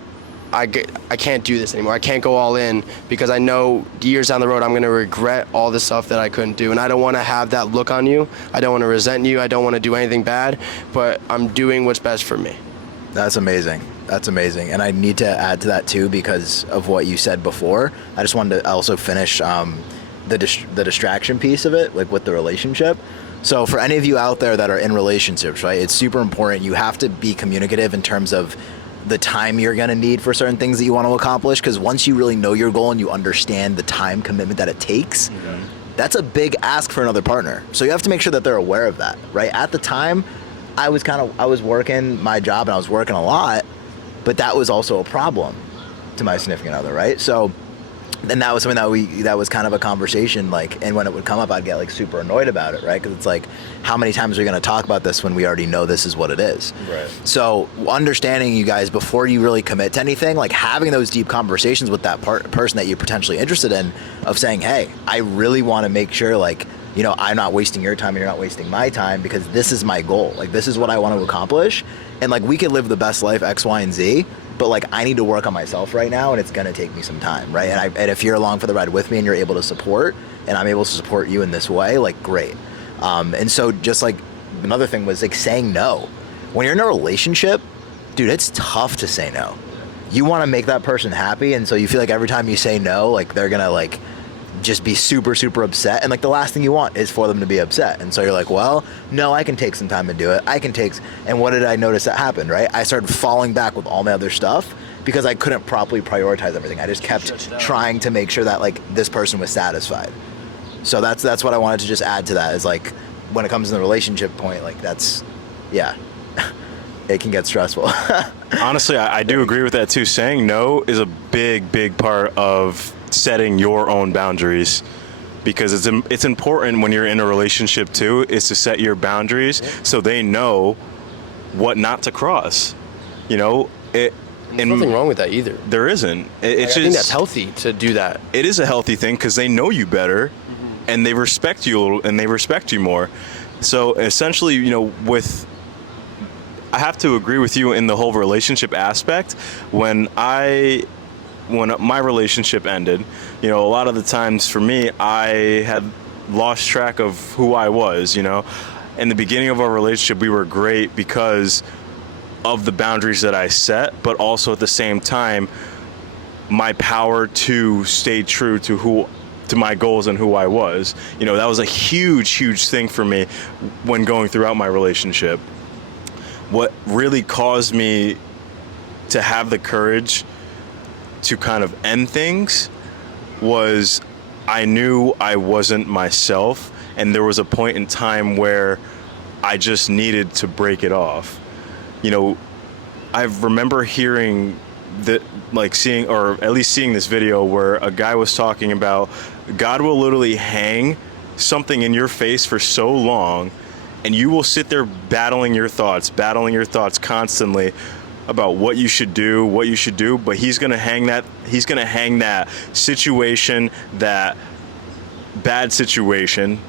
I can't do this anymore. I can't go all in because I know years down the road I'm going to regret all the stuff that I couldn't do. And I don't want to have that look on you. I don't want to resent you. I don't want to do anything bad, but I'm doing what's best for me. That's amazing. That's amazing. And I need to add to that too because of what you said before. I just wanted to also finish the distraction piece of it, like with the relationship. So for any of you out there that are in relationships, right, it's super important. You have to be communicative in terms of the time you're going to need for certain things that you want to accomplish, because once you really know your goal and you understand the time commitment that it takes, that's a big ask for another partner. So you have to make sure that they're aware of that, right? At the time, I was working my job and I was working a lot, but that was also a problem to my significant other, right? So then that was something that was kind of a conversation, like, and when it would come up, I'd get like super annoyed about it, right? Because it's like, how many times are we going to talk about this when we already know this is what it is? Right. So understanding you guys before you really commit to anything, like having those deep conversations with that person that you're potentially interested in, of saying, hey, I really want to make sure, like, you know, I'm not wasting your time and you're not wasting my time because this is my goal. Like, this is what I want to accomplish. And like, we could live the best life X, Y, and Z, but like, I need to work on myself right now and it's going to take me some time, right? And if you're along for the ride with me and you're able to support and I'm able to support you in this way, like, great. And so just like another thing was like saying no. When you're in a relationship, dude, it's tough to say no. You want to make that person happy. And so you feel like every time you say no, like they're going to like just be super, super upset. And like the last thing you want is for them to be upset. And so you're like, well, no, I can take some time to do it. And what did I notice that happened, right? I started falling back with all my other stuff because I couldn't properly prioritize everything. I just kept trying to make sure that like this person was satisfied. So that's what I wanted to just add to that, is like, when it comes to the relationship point, like that's, yeah, it can get stressful. Honestly, I do agree with that too. Saying no is a big, big part of setting your own boundaries. because it's important when you're in a relationship too, is to set your boundaries so they know what not to cross. You know, There's nothing wrong with that either. There isn't. It's I think that's healthy to do that. It is a healthy thing because they know you better, and they respect you a little, and they respect you more. So essentially, you know, I have to agree with you in the whole relationship aspect. When my relationship ended, you know, a lot of the times for me, I had lost track of who I was. You know, in the beginning of our relationship, we were great because of the boundaries that I set, but also at the same time, my power to stay true to my goals and who I was. You know, that was a huge thing for me when going throughout my relationship. What really caused me to have the courage to kind of end things was I knew I wasn't myself, and there was a point in time where I just needed to break it off. You know, I remember hearing that, like seeing, or at least seeing this video where a guy was talking about God will literally hang something in your face for so long, and you will sit there battling your thoughts constantly about what you should do, but he's gonna hang that situation, that bad situation,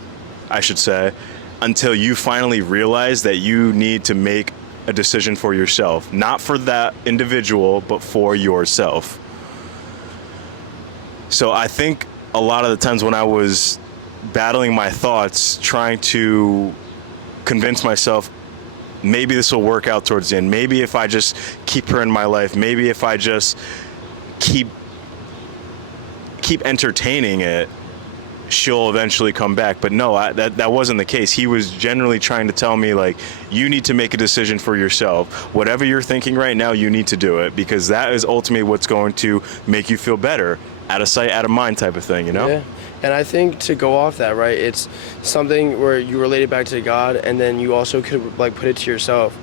I should say, until you finally realize that you need to make a decision for yourself, not for that individual, but for yourself. So I think a lot of the times when I was battling my thoughts, trying to convince myself, maybe this will work out towards the end, maybe if I just keep her in my life, maybe if I just keep entertaining it, she'll eventually come back. But no, that wasn't the case. He was generally trying to tell me, like, you need to make a decision for yourself. Whatever you're thinking right now, you need to do it, because that is ultimately what's going to make you feel better. Out of sight, out of mind type of thing, you know? Yeah. And I think to go off that, right, it's something where you relate it back to God, and then you also could, like, put it to yourself.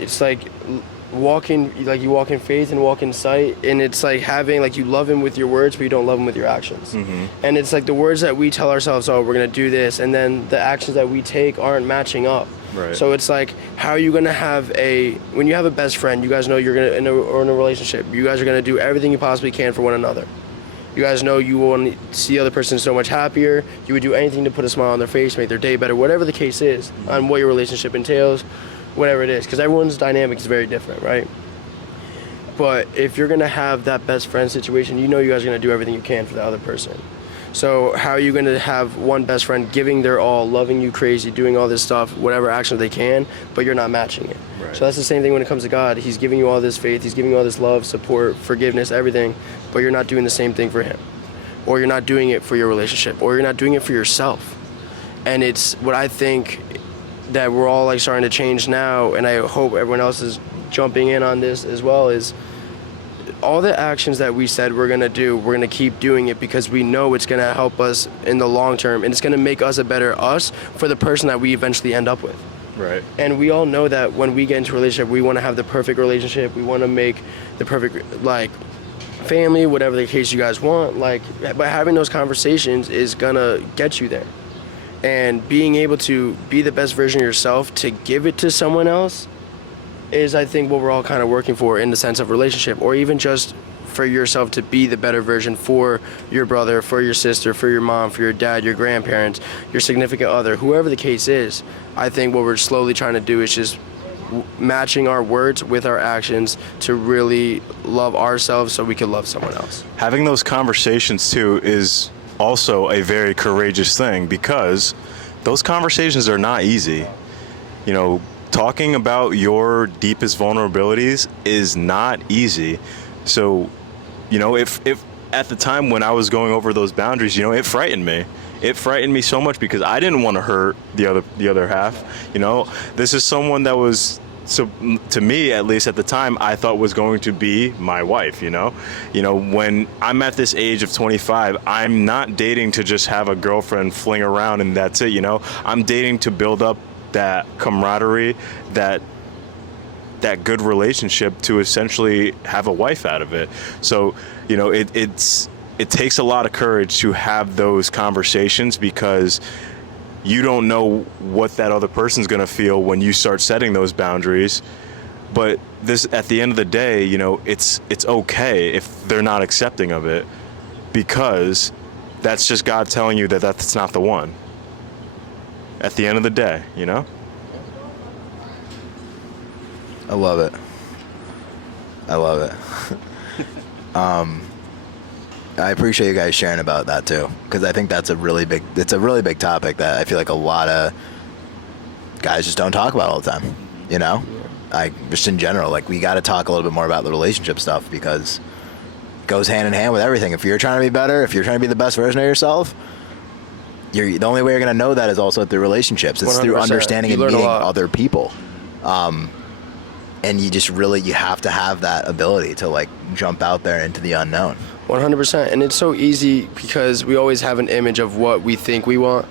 It's like you walk in faith and walk in sight, and it's like having, like, you love him with your words, but you don't love him with your actions. Mm-hmm. And it's like the words that we tell ourselves, oh, we're going to do this, and then the actions that we take aren't matching up. Right. So it's like, how are you going to have when you have a best friend, you guys know you're going to, or in a relationship, you guys are going to do everything you possibly can for one another. You guys know you want to see the other person so much happier. You would do anything to put a smile on their face, make their day better, whatever the case is, on what your relationship entails, whatever it is. Because everyone's dynamic is very different, right? But if you're going to have that best friend situation, you know you guys are going to do everything you can for the other person. So how are you going to have one best friend giving their all, loving you crazy, doing all this stuff, whatever action they can, but you're not matching it? Right. So that's the same thing when it comes to God. He's giving you all this faith, he's giving you all this love, support, forgiveness, everything, but you're not doing the same thing for him. Or you're not doing it for your relationship, or you're not doing it for yourself. And it's what I think that we're all, like, starting to change now, and I hope everyone else is jumping in on this as well, is all the actions that we said we're going to do, we're going to keep doing it because we know it's going to help us in the long term, and it's going to make us a better us for the person that we eventually end up with. Right. And we all know that when we get into a relationship, we want to have the perfect relationship. We want to make the perfect, like, family, whatever the case you guys want. Like, but having those conversations is going to get you there. And being able to be the best version of yourself to give it to someone else is, I think, what we're all kind of working for in the sense of relationship, or even just for yourself to be the better version for your brother, for your sister, for your mom, for your dad, your grandparents, your significant other, whoever the case is. I think what we're slowly trying to do is just matching our words with our actions to really love ourselves so we can love someone else. Having those conversations too is also a very courageous thing, because those conversations are not easy. You know, talking about your deepest vulnerabilities is not easy. So, you know, if at the time when I was going over those boundaries, you know, it frightened me. It frightened me so much because I didn't want to hurt the other half. You know, this is someone that was, so to me, at least at the time, I thought was going to be my wife, you know? You know, when I'm at this age of 25, I'm not dating to just have a girlfriend fling around and that's it, you know? I'm dating to build up that camaraderie, that good relationship, to essentially have a wife out of it. So, you know, it's it takes a lot of courage to have those conversations, because you don't know what that other person's going to feel when you start setting those boundaries. But this, at the end of the day, you know, it's okay if they're not accepting of it, because that's just God telling you that that's not the one. At the end of the day, you know? I love it. I love it. I appreciate you guys sharing about that too, because I think it's a really big topic that I feel like a lot of guys just don't talk about all the time, you know? Just in general, like, we got to talk a little bit more about the relationship stuff, because it goes hand in hand with everything. If you're trying to be better, if you're trying to be the best version of yourself, the only way you're going to know that is also through relationships. It's 100%. Through understanding and meeting other people. And you have to have that ability to, like, jump out there into the unknown. 100%. And it's so easy because we always have an image of what we think we want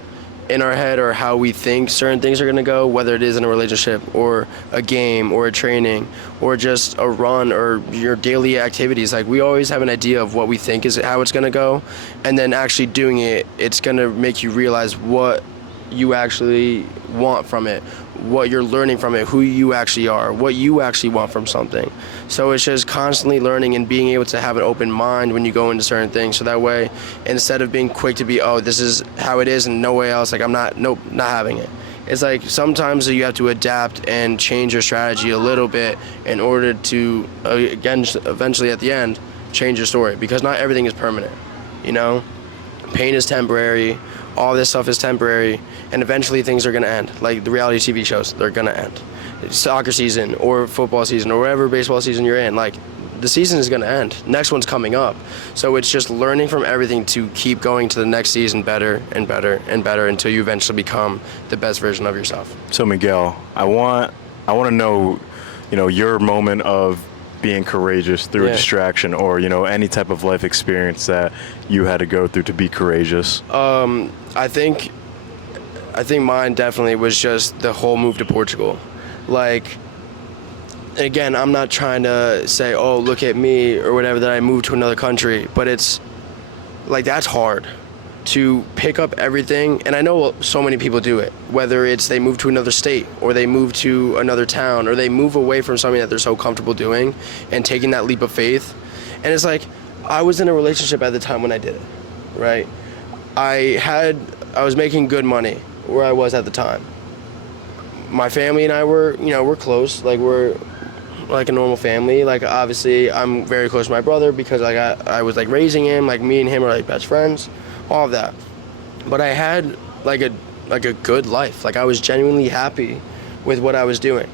in our head, or how we think certain things are going to go, whether it is in a relationship or a game or a training or just a run or your daily activities. Like, we always have an idea of what we think is how it's going to go, and then actually doing it, it's going to make you realize what you actually want from it, what you're learning from it, who you actually are, what you actually want from something. So it's just constantly learning and being able to have an open mind when you go into certain things. So that way, instead of being quick to be, oh, this is how it is and no way else, like, not having it. It's like sometimes you have to adapt and change your strategy a little bit in order to, again, eventually at the end, change your story, because not everything is permanent, you know? Pain is temporary. All this stuff is temporary, and eventually things are going to end. Like the reality TV shows, they're going to end. Soccer season or football season or whatever baseball season you're in, like, the season is going to end. Next one's coming up. So it's just learning from everything to keep going to the next season better and better and better until you eventually become the best version of yourself. So Miguel, I want to know, you know, your moment of being courageous through a distraction, or, you know, any type of life experience that you had to go through to be courageous. I think mine definitely was just the whole move to Portugal. Like, again, I'm not trying to say, oh, look at me or whatever, that I moved to another country, but it's like, that's hard to pick up everything. And I know so many people do it, whether it's they move to another state or they move to another town or they move away from something that they're so comfortable doing and taking that leap of faith. And it's like, I was in a relationship at the time when I did it, right? I was making good money where I was at the time. My family and I we're close, like, we're like a normal family. Like, obviously I'm very close to my brother because I was like raising him, like, me and him are like best friends, all of that. But I had like a good life. Like, I was genuinely happy with what I was doing.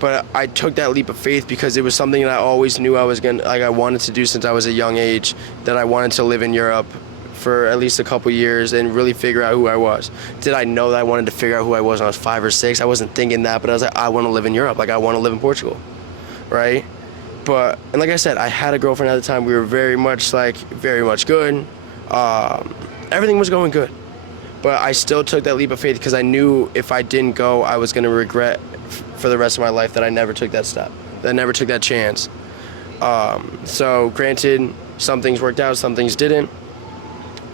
But I took that leap of faith because it was something that I always knew I wanted to do since I was a young age, that I wanted to live in Europe for at least a couple years and really figure out who I was. Did I know that I wanted to figure out who I was when I was 5 or 6? I wasn't thinking that, but I was like, I want to live in Europe. Like, I want to live in Portugal, right? And like I said, I had a girlfriend at the time. We were very much good. Everything was going good. But I still took that leap of faith because I knew if I didn't go, I was going to regret for the rest of my life that I never took that step, that I never took that chance. So granted, some things worked out, some things didn't.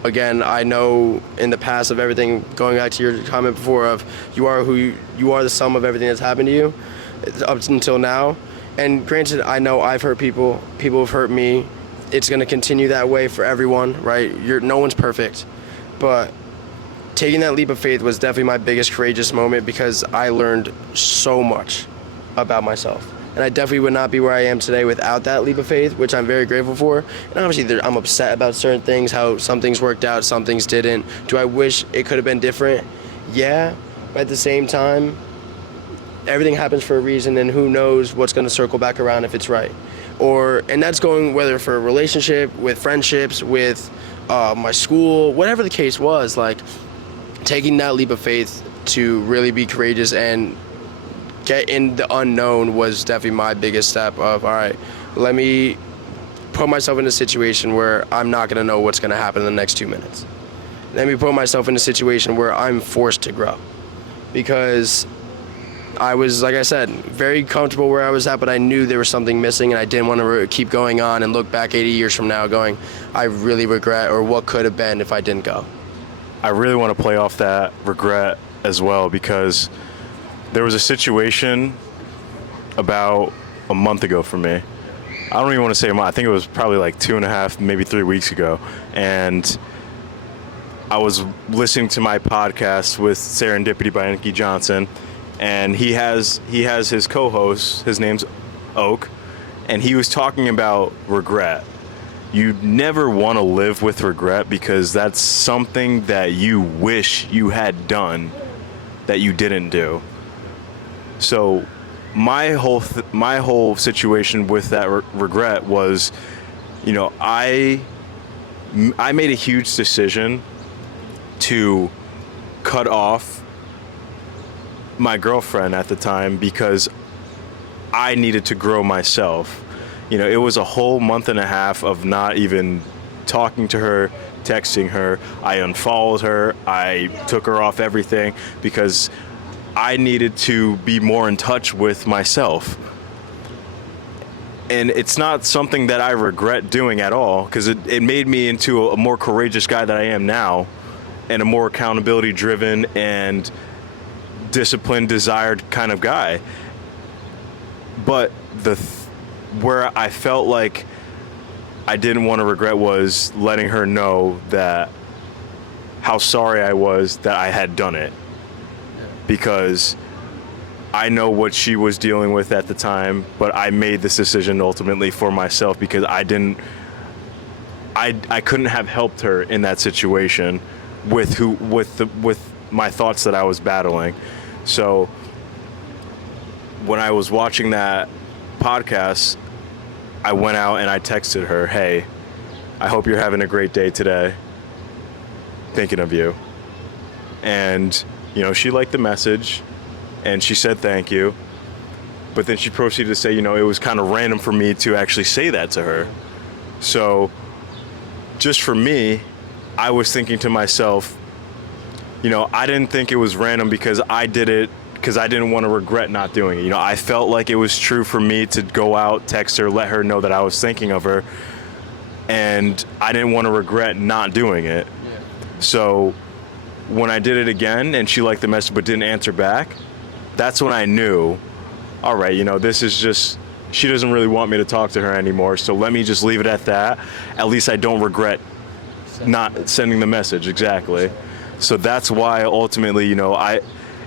Again, I know in the past of everything, going back to your comment before of you are who you are, the sum of everything that's happened to you up until now. And granted, I know I've hurt people have hurt me. It's going to continue that way for everyone, right? No one's perfect. But taking that leap of faith was definitely my biggest courageous moment because I learned so much about myself. And I definitely would not be where I am today without that leap of faith, which I'm very grateful for. And obviously, I'm upset about certain things, how some things worked out, some things didn't. Do I wish it could have been different? Yeah. But at the same time, everything happens for a reason, and who knows what's going to circle back around if it's right. And that's going whether for a relationship, with friendships, with my school, whatever the case was, like taking that leap of faith to really be courageous and get in the unknown was definitely my biggest step of, all right, let me put myself in a situation where I'm not going to know what's going to happen in the next 2 minutes. Let me put myself in a situation where I'm forced to grow, because I was, like I said, very comfortable where I was at, but I knew there was something missing, and I didn't want to keep going on and look back 80 years from now going, I really regret, or what could have been if I didn't go. I really want to play off that regret as well, because there was a situation about a month ago for me. I don't even want to say a month. I think it was probably like 2.5, maybe 3 weeks ago. And I was listening to my podcast with Serendipity by Nicky Johnson, and he has his co-host, his name's Oak, and he was talking about regret. You never want to live with regret, because that's something that you wish you had done that you didn't do. So my whole situation with that regret was, you know, I made a huge decision to cut off my girlfriend at the time because I needed to grow myself. You know, it was a whole month and a half of not even talking to her, texting her. I unfollowed her. I took her off everything because I needed to be more in touch with myself. And it's not something that I regret doing at all, because it made me into a more courageous guy that I am now, and a more accountability driven and disciplined, desired kind of guy. But where I felt like I didn't want to regret was letting her know that how sorry I was that I had done it, because I know what she was dealing with at the time, but I made this decision ultimately for myself, because I couldn't have helped her in that situation with my thoughts that I was battling. So when I was watching that podcast, I went out and I texted her, "Hey, I hope you're having a great day today. Thinking of you." And, you know, she liked the message and she said thank you. But then she proceeded to say, you know, it was kind of random for me to actually say that to her. So just for me, I was thinking to myself, you know, I didn't think it was random because I did it because I didn't want to regret not doing it. You know, I felt like it was true for me to go out, text her, let her know that I was thinking of her, and I didn't want to regret not doing it. Yeah. So when I did it again and she liked the message but didn't answer back, that's when I knew, all right, you know, this is just, she doesn't really want me to talk to her anymore, so let me just leave it at that. At least I don't regret not sending the message. Exactly. So that's why ultimately, you know,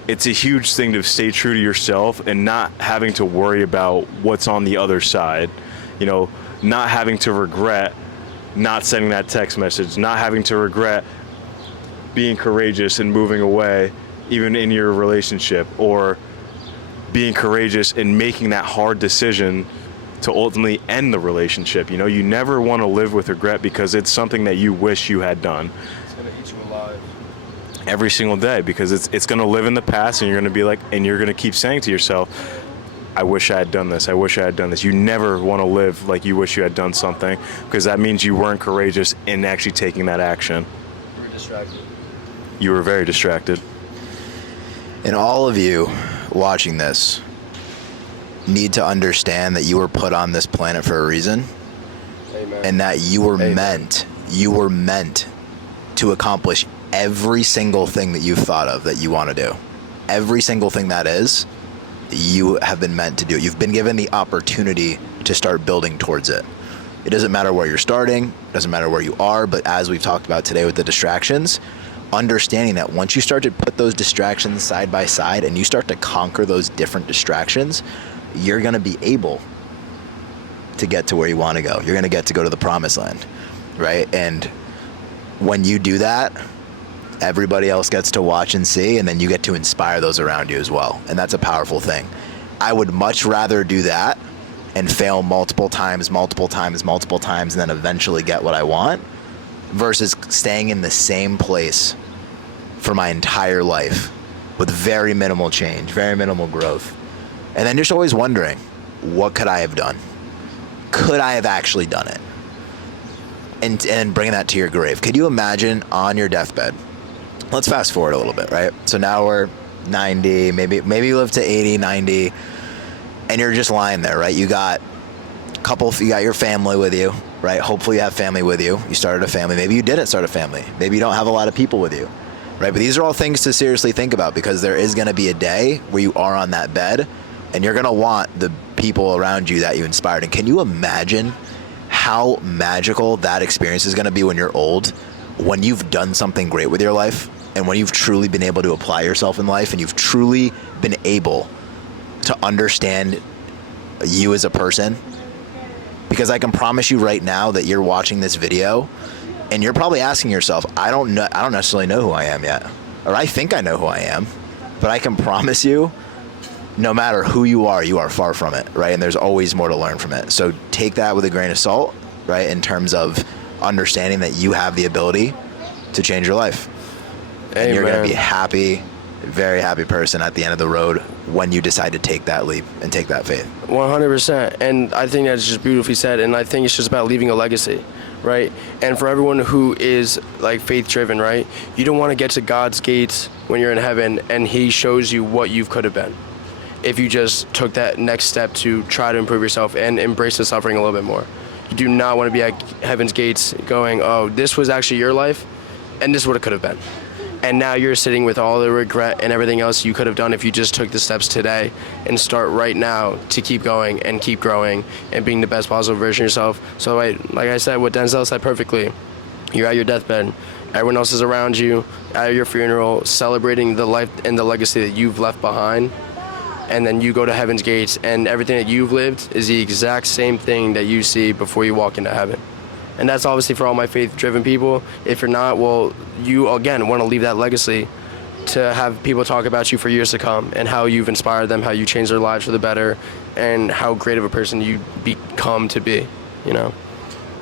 it's a huge thing to stay true to yourself and not having to worry about what's on the other side. You know, not having to regret not sending that text message, not having to regret being courageous and moving away, even in your relationship, or being courageous and making that hard decision to ultimately end the relationship. You know, you never want to live with regret, because it's something that you wish you had done. It's going to eat you alive. Every single day, because it's going to live in the past, and you're going to be like, and you're going to keep saying to yourself, I wish I had done this. I wish I had done this. You never want to live like you wish you had done something, because that means you weren't courageous in actually taking that action. You were distracted. You were very distracted. And all of you watching this need to understand that you were put on this planet for a reason. Amen. And that you were meant to accomplish every single thing that you've thought of that you want to do. Every single thing that is, you have been meant to do. You've been given the opportunity to start building towards it. It doesn't matter where you're starting, it doesn't matter where you are, but as we've talked about today with the distractions, understanding that once you start to put those distractions side by side and you start to conquer those different distractions, you're going to be able to get to where you want to go. You're going to get to go to the promised land, right? And when you do that, everybody else gets to watch and see, and then you get to inspire those around you as well. And that's a powerful thing. I would much rather do that and fail multiple times, and then eventually get what I want, versus staying in the same place for my entire life with very minimal change, very minimal growth. And then just always wondering, what could I have done? Could I have actually done it? And bring that to your grave. Could you imagine on your deathbed? Let's fast forward a little bit, right? So now we're 90, maybe you live to 80, 90, and you're just lying there, right? You got your family with you, right? Hopefully you have family with you. You started a family. Maybe you didn't start a family. Maybe you don't have a lot of people with you, right? But these are all things to seriously think about, because there is going to be a day where you are on that bed and you're going to want the people around you that you inspired. And can you imagine how magical that experience is going to be when you're old, when you've done something great with your life and when you've truly been able to apply yourself in life and you've truly been able to understand you as a person? Because I can promise you right now that you're watching this video and you're probably asking yourself, I don't necessarily know who I am yet, or I think I know who I am, but I can promise you, no matter who you are far from it, right? And there's always more to learn from it. So take that with a grain of salt, right? In terms of understanding that you have the ability to change your life. Amen. And you're going to be happy, very happy person at the end of the road when you decide to take that leap and take that faith. 100%. And I think that's just beautifully said. And I think it's just about leaving a legacy, right? And for everyone who is like faith driven, right? You don't want to get to God's gates when you're in heaven and he shows you what you could have been if you just took that next step to try to improve yourself and embrace the suffering a little bit more. You do not want to be at heaven's gates going, oh, this was actually your life and this is what it could have been. And now you're sitting with all the regret and everything else you could have done if you just took the steps today and start right now to keep going and keep growing and being the best possible version of yourself. So like I said, what Denzel said perfectly, you're at your deathbed. Everyone else is around you at your funeral, celebrating the life and the legacy that you've left behind. And then you go to heaven's gates and everything that you've lived is the exact same thing that you see before you walk into heaven. And that's obviously for all my faith-driven people. If you're not, well, you, again, want to leave that legacy to have people talk about you for years to come and how you've inspired them, how you changed their lives for the better, and how great of a person you become to be, you know?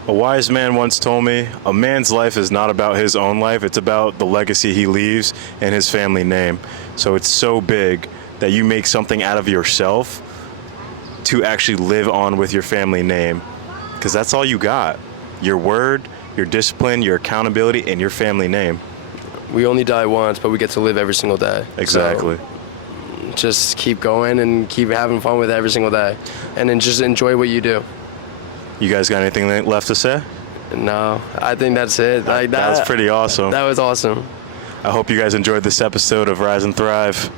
A wise man once told me, a man's life is not about his own life, it's about the legacy he leaves and his family name. So it's so big that you make something out of yourself to actually live on with your family name, because that's all you got. Your word, your discipline, your accountability, and your family name. We only die once, but we get to live every single day. Exactly. So just keep going and keep having fun with it every single day. And then just enjoy what you do. You guys got anything left to say? No, I think that's it. Like That was pretty awesome. That was awesome. I hope you guys enjoyed this episode of Rise and Thrive.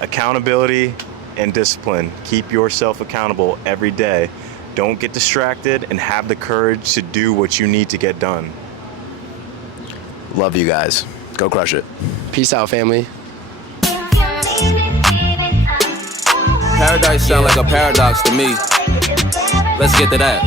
Accountability and discipline. Keep yourself accountable every day. Don't get distracted and have the courage to do what you need to get done. Love you guys. Go crush it. Peace out, family. Paradise sound like a paradox to me. Let's get to that.